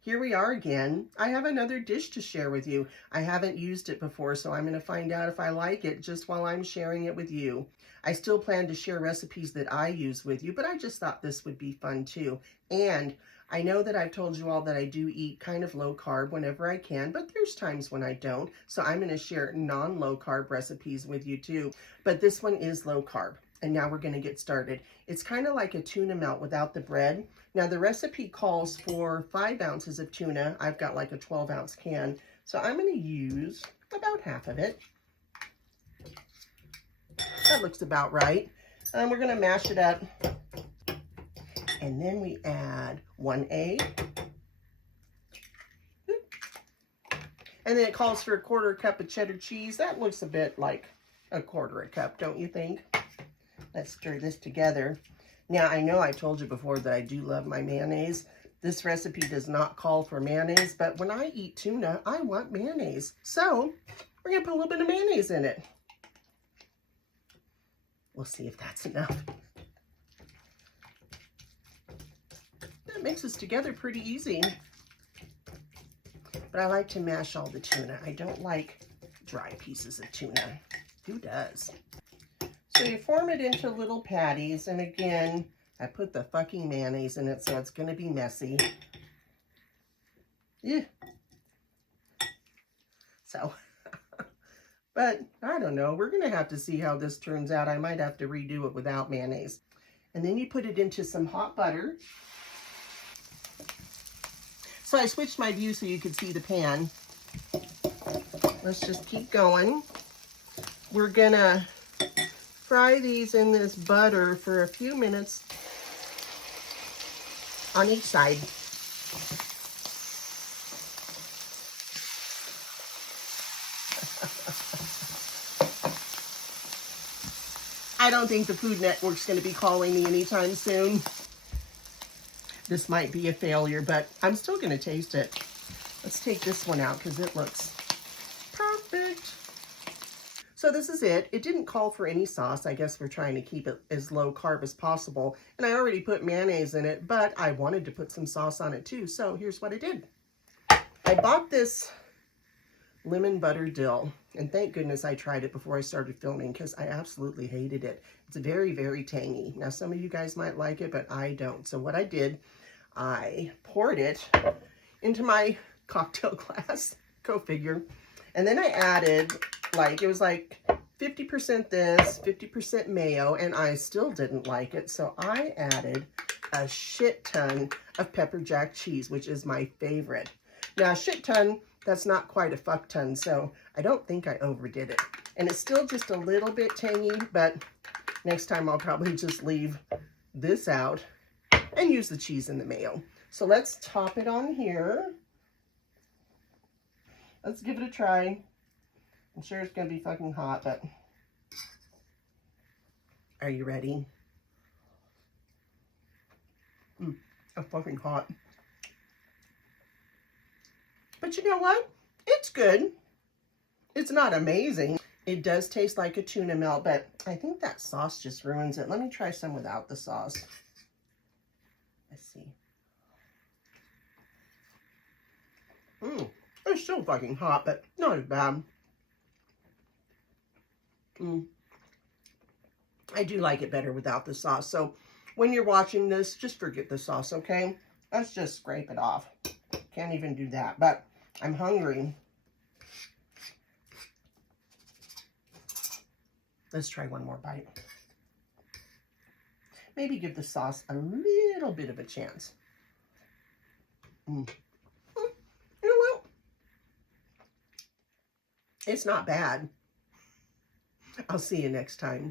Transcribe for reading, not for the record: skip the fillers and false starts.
here we are again. I have another dish to share with you. I haven't used it before, so I'm going to find out if I like it just while I'm sharing it with you. I still plan to share recipes that I use with you, but I just thought this would be fun too. And I know that I've told you all that I do eat kind of low carb whenever I can, but there's times when I don't. So I'm going to share non-low carb recipes with you too. But this one is low carb. And now we're going to get started. It's kind of like a tuna melt without the bread. Now the recipe calls for 5 ounces of tuna. I've got like a 12-ounce can. So I'm going to use about half of it. That looks about right. We're going to mash it up. And then we add 1 egg. And then it calls for a 1/4 cup of cheddar cheese. That looks a bit like a 1/4 cup, don't you think? Let's stir this together. Now, I know I told you before that I do love my mayonnaise. This recipe does not call for mayonnaise, but when I eat tuna, I want mayonnaise. So, we're going to put a little bit of mayonnaise in it. We'll see if that's enough. That mixes together pretty easy. But I like to mash all the tuna. I don't like dry pieces of tuna. Who does? So you form it into little patties, and again, I put the fucking mayonnaise in it, so it's going to be messy. Yeah. So, but I don't know. We're going to have to see how this turns out. I might have to redo it without mayonnaise. And then you put it into some hot butter. So I switched my view so you could see the pan. Let's just keep going. We're going to fry these in this butter for a few minutes on each side. I don't think the Food Network's going to be calling me anytime soon. This might be a failure, but I'm still going to taste it. Let's take this one out because it looks perfect. So this is it. It didn't call for any sauce. I guess we're trying to keep it as low carb as possible. And I already put mayonnaise in it, but I wanted to put some sauce on it too. So here's what I did. I bought this lemon butter dill. And thank goodness I tried it before I started filming because I absolutely hated it. It's very, very tangy. Now some of you guys might like it, but I don't. So what I did, I poured it into my cocktail glass. Go figure. And then I added, it was like 50% this, 50% mayo, and I still didn't like it. So I added a shit ton of pepper jack cheese, which is my favorite. Now, a shit ton, that's not quite a fuck ton, so I don't think I overdid it. And it's still just a little bit tangy, but next time I'll probably just leave this out and use the cheese and the mayo. So let's top it on here. Let's give it a try. I'm sure it's going to be fucking hot, but are you ready? It's fucking hot. But you know what? It's good. It's not amazing. It does taste like a tuna melt, but I think that sauce just ruins it. Let me try some without the sauce. Let's see. It's still fucking hot, but not as bad. I do like it better without the sauce. So when you're watching this, just forget the sauce, okay? Let's just scrape it off. Can't even do that, but I'm hungry. Let's try one more bite. Maybe give the sauce a little bit of a chance. You know what? It's not bad. I'll see you next time.